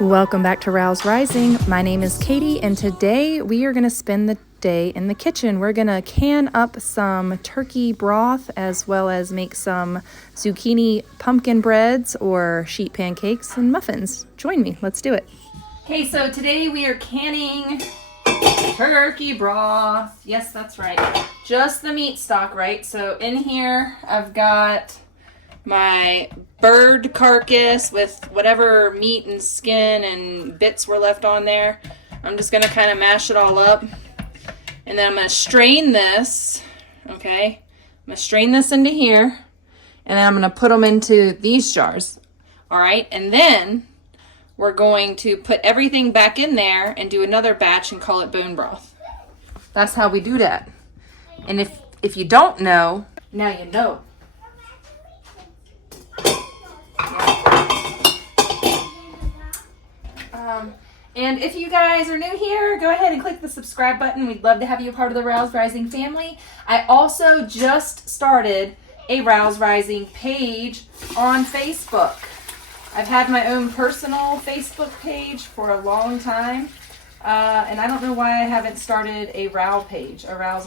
Welcome back to Rouse Rising. My name is Katie, and today we are going to spend the day in the kitchen. We're going to can up some turkey broth as well as make some zucchini pumpkin breads or sheet pancakes and muffins. Join me. Let's do it. Okay, so today we are canning turkey broth. Yes, that's right. Just the meat stock, right? So in here I've got my bird carcass with whatever meat and skin and bits were left on there. I'm just going to kind of mash it all up. And then I'm going to strain this, okay? I'm going to strain this into here. And then I'm going to put them into these jars, all right? And then we're going to put everything back in there and do another batch and call it bone broth. That's how we do that. And if you don't know, now you know. And if you guys are new here, go ahead and click the subscribe button. We'd love to have you a part of the Rouse Rising family. I also just started a Rouse Rising page on Facebook. I've had my own personal Facebook page for a long time. And I don't know why I haven't started a Rouse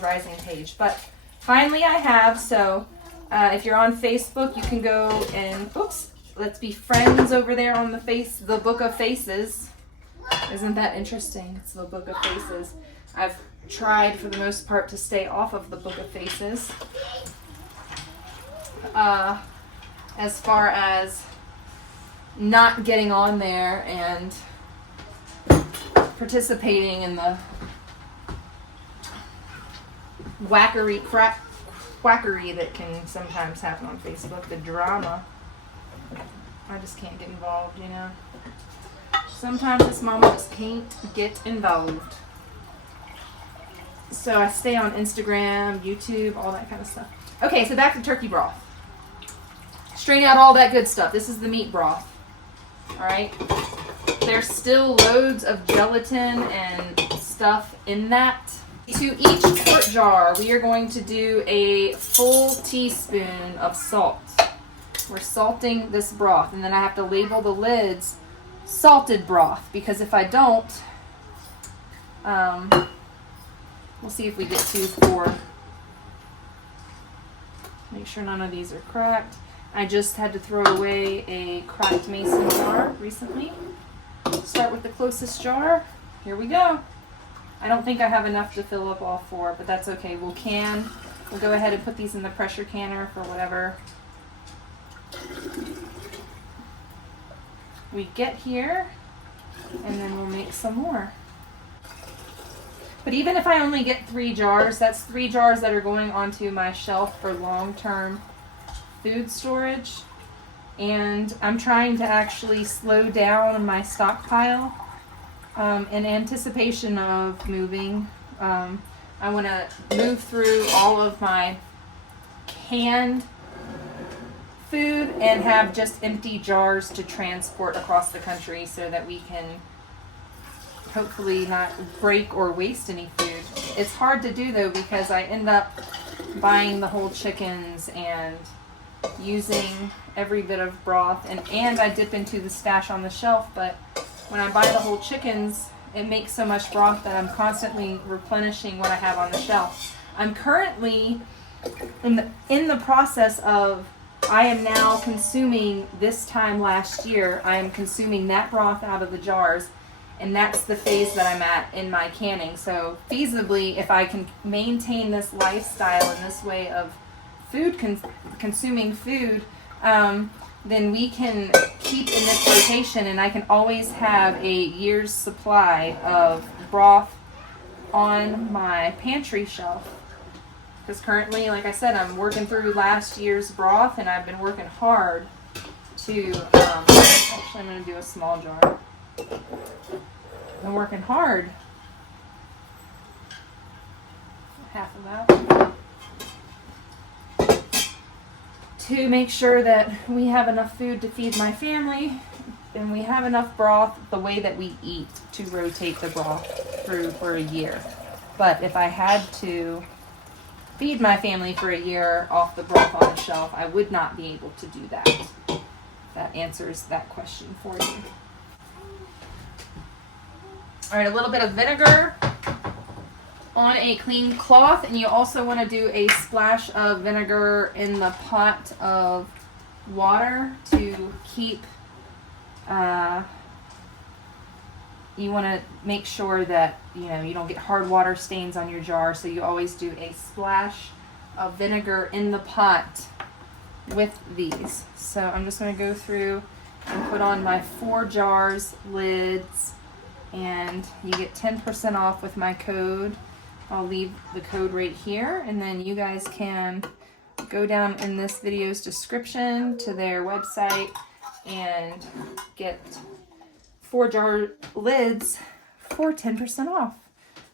Rising page. But finally I have. So if you're on Facebook, you can go and, let's be friends over there on the Book of Faces. Isn't that interesting? It's the Book of Faces. I've tried for the most part to stay off of the Book of Faces. As far as not getting on there and participating in the quackery that can sometimes happen on Facebook, the drama. I just can't get involved, you know. Sometimes this mama just can't get involved. So I stay on Instagram, YouTube, all that kind of stuff. Okay, so back to turkey broth. Strain out all that good stuff. This is the meat broth. Alright? There's still loads of gelatin and stuff in that. To each quart jar, we are going to do a full teaspoon of salt. We're salting this broth, and then I have to label the lids salted broth, because if I don't, we'll see if we get 2-4. Make sure none of these are cracked. I just had to throw away a cracked mason jar recently. Start with the closest jar. Here we go. I don't think I have enough to fill up all 4, but that's okay. We'll go ahead and put these in the pressure canner for whatever we get here, and then we'll make some more. But even if I only get 3 jars, that's 3 jars that are going onto my shelf for long-term food storage. And I'm trying to actually slow down my stockpile in anticipation of moving. I want to move through all of my canned food and have just empty jars to transport across the country so that we can hopefully not break or waste any food. It's hard to do though, because I end up buying the whole chickens and using every bit of broth, and I dip into the stash on the shelf, but when I buy the whole chickens, it makes so much broth that I'm constantly replenishing what I have on the shelf. I'm currently in the process of, I am now consuming, this time last year, I am consuming that broth out of the jars, and that's the phase that I'm at in my canning. So feasibly, if I can maintain this lifestyle and this way of food consuming food, then we can keep in this rotation, and I can always have a year's supply of broth on my pantry shelf. Because currently, like I said, I'm working through last year's broth, and I've been working hard to, actually I'm going to do a small jar. I'm working hard. Half of that. To make sure that we have enough food to feed my family, and we have enough broth the way that we eat to rotate the broth through for a year. But if I had to feed my family for a year off the broth on the shelf, I would not be able to do that. That answers that question for you. All right, a little bit of vinegar on a clean cloth, and you also want to do a splash of vinegar in the pot of water to keep, you want to make sure that, you know, you don't get hard water stains on your jar, so you always do a splash of vinegar in the pot with these. So I'm just going to go through and put on my 4 jars lids, and you get 10% off with my code. I'll leave the code right here, and then you guys can go down in this video's description to their website and get 4 jar lids for 10% off.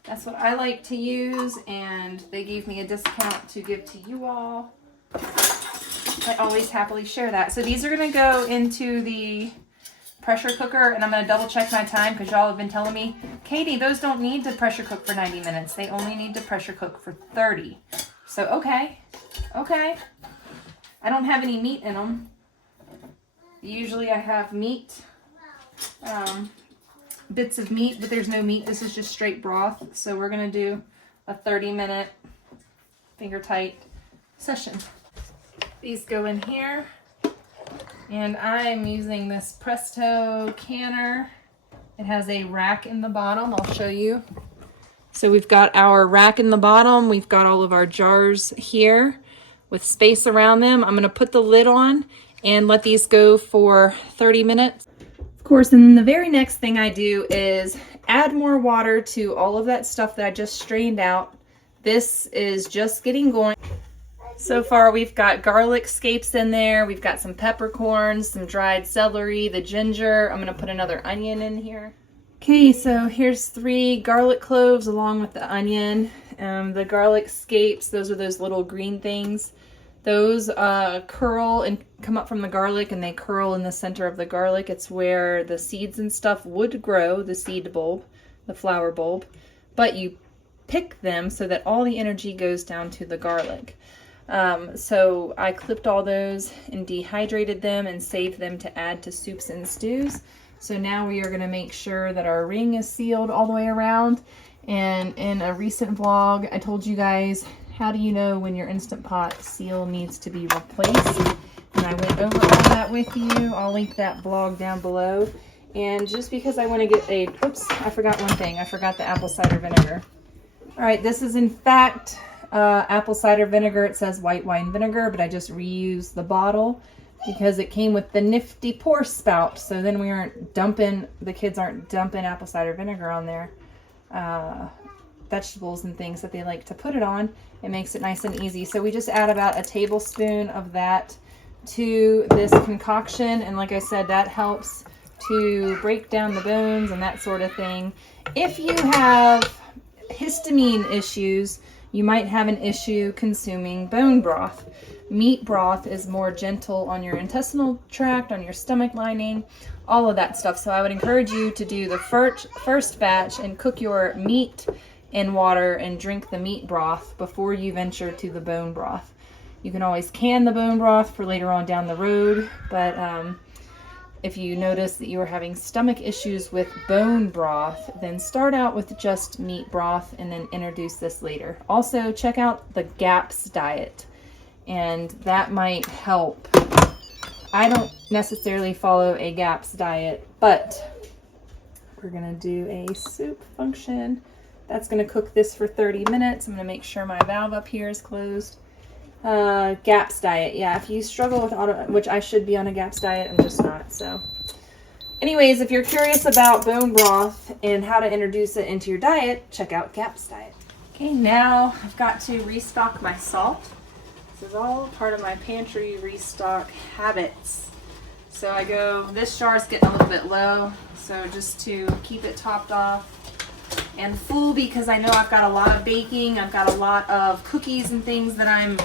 That's what I like to use, and they gave me a discount to give to you all. I always happily share that. So these are going to go into the pressure cooker, and I'm going to double check my time because y'all have been telling me, Katie, those don't need to pressure cook for 90 minutes. They only need to pressure cook for 30. So, okay. I don't have any meat in them. Usually I have meat, bits of meat, but there's no meat. This is just straight broth. So we're going to do a 30-minute finger tight session. These go in here. And I'm using this Presto canner. It has a rack in the bottom. I'll show you. So we've got our rack in the bottom. We've got all of our jars here with space around them. I'm going to put the lid on and let these go for 30 minutes. Of course, and then the very next thing I do is add more water to all of that stuff that I just strained out. This is just getting going. So far we've got garlic scapes in there, we've got some peppercorns, some dried celery, the ginger. I'm going to put another onion in here. Okay, so here's 3 garlic cloves along with the onion. The garlic scapes, those are those little green things. Those curl and come up from the garlic, and they curl in the center of the garlic. It's where the seeds and stuff would grow, the seed bulb, the flower bulb. But you pick them so that all the energy goes down to the garlic. So I clipped all those and dehydrated them and saved them to add to soups and stews. So now we are going to make sure that our ring is sealed all the way around. And in a recent vlog, I told you guys, how do you know when your Instant Pot seal needs to be replaced? And I went over all that with you. I'll link that blog down below. And just because I want to get a, oops, I forgot one thing. I forgot the apple cider vinegar. All right, this is in fact apple cider vinegar. It says white wine vinegar, but I just reused the bottle because it came with the nifty pour spout. So then we aren't dumping, the kids aren't dumping apple cider vinegar on their vegetables and things that they like to put it on. It makes it nice and easy. So we just add about a tablespoon of that to this concoction. And like I said, that helps to break down the bones and that sort of thing. If you have histamine issues, you might have an issue consuming bone broth. Meat broth is more gentle on your intestinal tract, on your stomach lining, all of that stuff. So I would encourage you to do the first batch and cook your meat in water and drink the meat broth before you venture to the bone broth. You can always can the bone broth for later on down the road, but if you notice that you are having stomach issues with bone broth, then start out with just meat broth and then introduce this later. Also, check out the GAPS diet, and that might help. I don't necessarily follow a GAPS diet, but we're going to do a soup function. That's going to cook this for 30 minutes. I'm going to make sure my valve up here is closed. GAPS diet. Yeah, if you struggle with which I should be on a GAPS diet, I'm just not. So anyways, if you're curious about bone broth and how to introduce it into your diet, check out GAPS diet. Okay, now I've got to restock my salt. This is all part of my pantry restock habits. So I go, this jar is getting a little bit low, so just to keep it topped off and full, because I know I've got a lot of baking, I've got a lot of cookies and things that I'm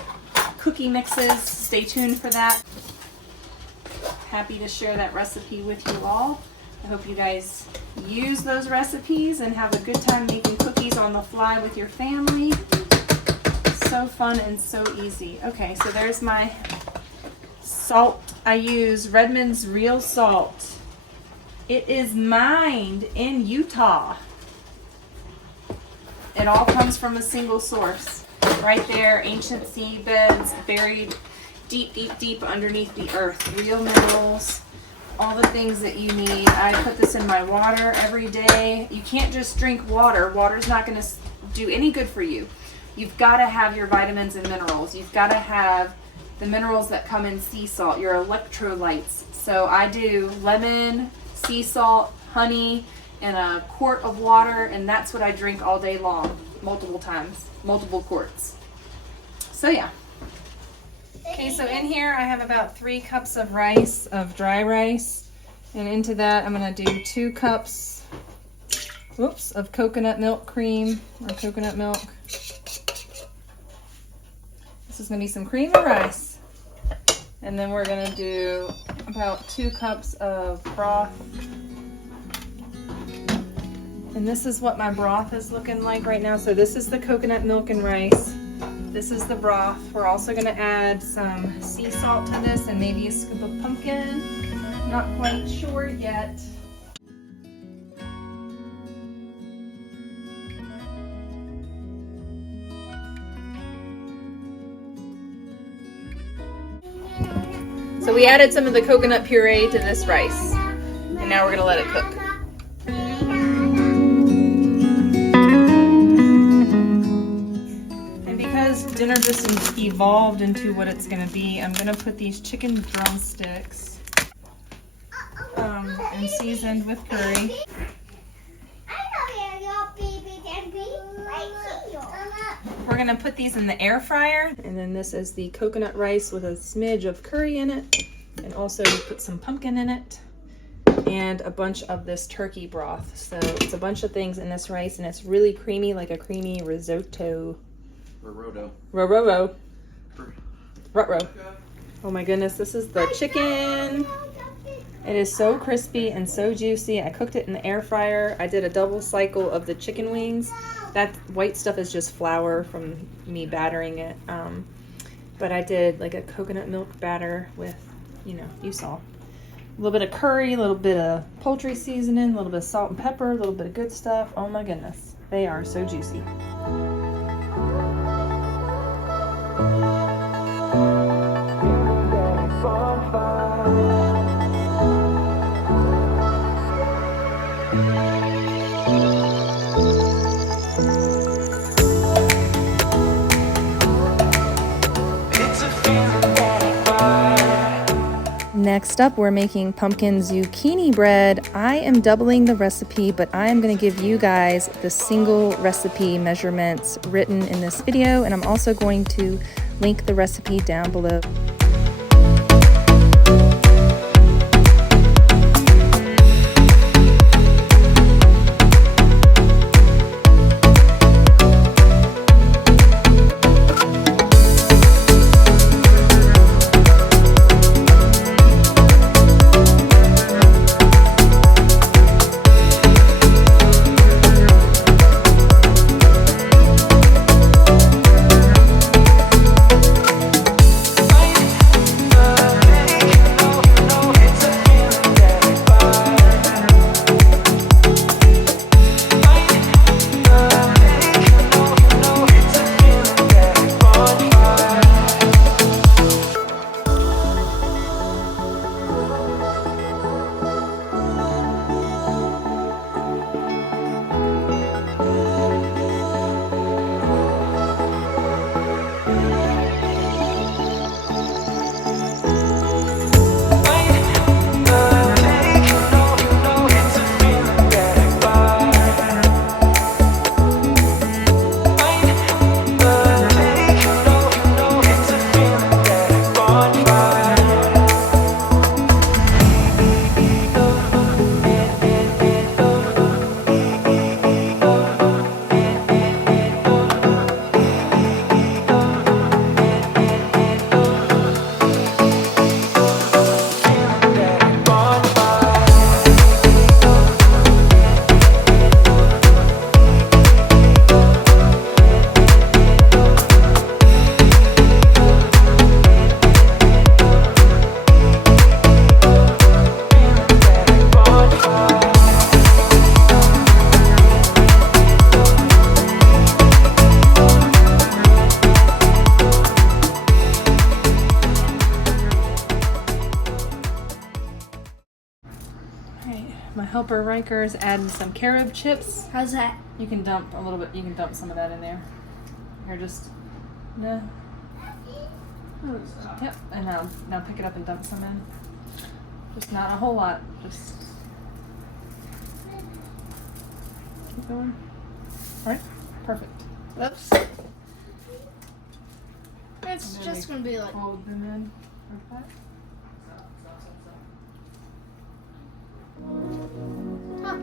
cookie mixes. Stay tuned for that. Happy to share that recipe with you all. I hope you guys use those recipes and have a good time making cookies on the fly with your family. So fun and so easy. Okay, so there's my salt. I use Redmond's real salt. It is mined in Utah. It all comes from a single source. Right there, ancient seabeds buried deep, deep, deep underneath the earth. Real minerals, all the things that you need. I put this in my water every day. You can't just drink water. Water's not going to do any good for you. You've got to have your vitamins and minerals. You've got to have the minerals that come in sea salt, your electrolytes. So I do lemon, sea salt, honey, and a quart of water, and that's what I drink all day long, multiple times, multiple quarts. So yeah. Okay, so in here I have about 3 cups of rice, of dry rice, and into that I'm gonna do 2 cups, of coconut milk cream, or coconut milk. This is gonna be some cream and rice. And then we're gonna do about 2 cups of broth. And this is what my broth is looking like right now. So this is the coconut milk and rice. This is the broth. We're also gonna add some sea salt to this and maybe a scoop of pumpkin. Not quite sure yet. So we added some of the coconut puree to this rice. And now we're gonna let it cook. Dinner just evolved into what it's going to be. I'm going to put these chicken drumsticks and seasoned with curry. We're going to put these in the air fryer. And then this is the coconut rice with a smidge of curry in it. And also you put some pumpkin in it. And a bunch of this turkey broth. So it's a bunch of things in this rice, and it's really creamy, like a creamy risotto. Rotro. Oh my goodness, this is the chicken. It is so crispy and so juicy. I cooked it in the air fryer. I did a double cycle of the chicken wings. That white stuff is just flour from me battering it. But I did like a coconut milk batter with, you saw. A little bit of curry, a little bit of poultry seasoning, a little bit of salt and pepper, a little bit of good stuff. Oh my goodness, they are so juicy. Next up, we're making pumpkin zucchini bread. I am doubling the recipe, but I am going to give you guys the single recipe measurements written in this video, and I'm also going to link the recipe down below. helper Rikers, adding some carob chips. How's that? You can dump a little bit. You can dump some of that in there. Here, just no. Yep. And now pick it up and dump some in. Just not a whole lot. Just keep going. All right. Perfect. Oops. It's just gonna be like. Fold them in like that. Huh.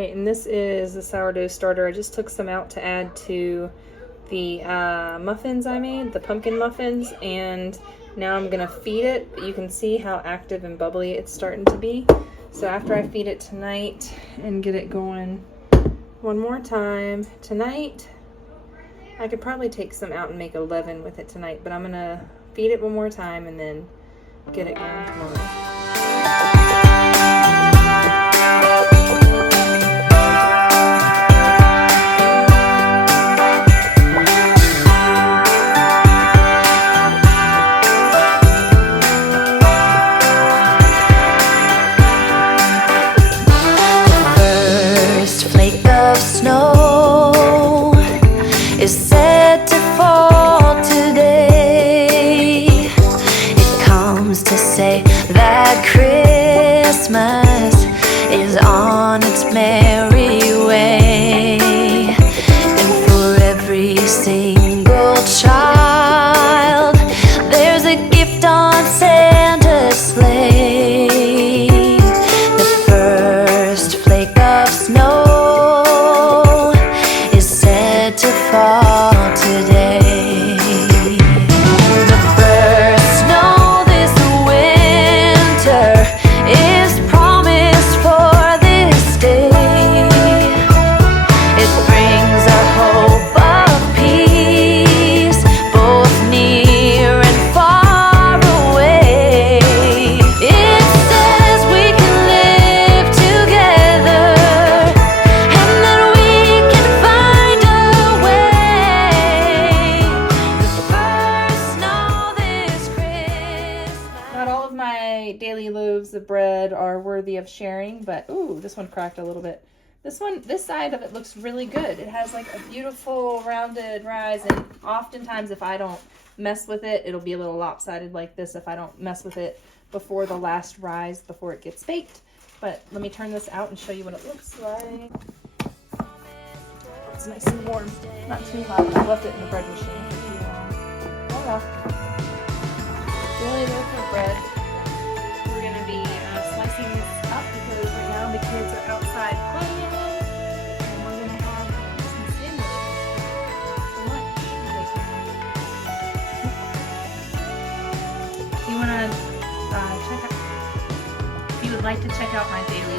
And this is the sourdough starter. I just took some out to add to the muffins I made, the pumpkin muffins, and now I'm gonna feed it. But you can see how active and bubbly it's starting to be. So after I feed it tonight and get it going one more time tonight, I could probably take some out and make a leaven with it tonight, but I'm gonna feed it one more time and then get it going tomorrow. Snow is set to fall today. It comes to say that Christmas is on its merry way. And for every single child, there's a gift on Santa's sleigh. The first flake of snow to fall today. The first snow this winter is promised for this day. It brings a hope of peace, both near and far away. It says we can live together and that we can find a daily loaves of bread are worthy of sharing, but ooh, this one cracked a little bit. This side of it looks really good. It has like a beautiful rounded rise, and oftentimes if I don't mess with it, it'll be a little lopsided like this if I don't mess with it before the last rise, before it gets baked. But let me turn this out and show you what it looks like. It's nice and warm, not too hot. I left it in the bread machine for too long. Oh well. Daily loaf of bread. We're going to be slicing this up because right now the kids are outside playing, and we're going to have some sandwiches for lunch. If you want to check out, if you would like to check out my daily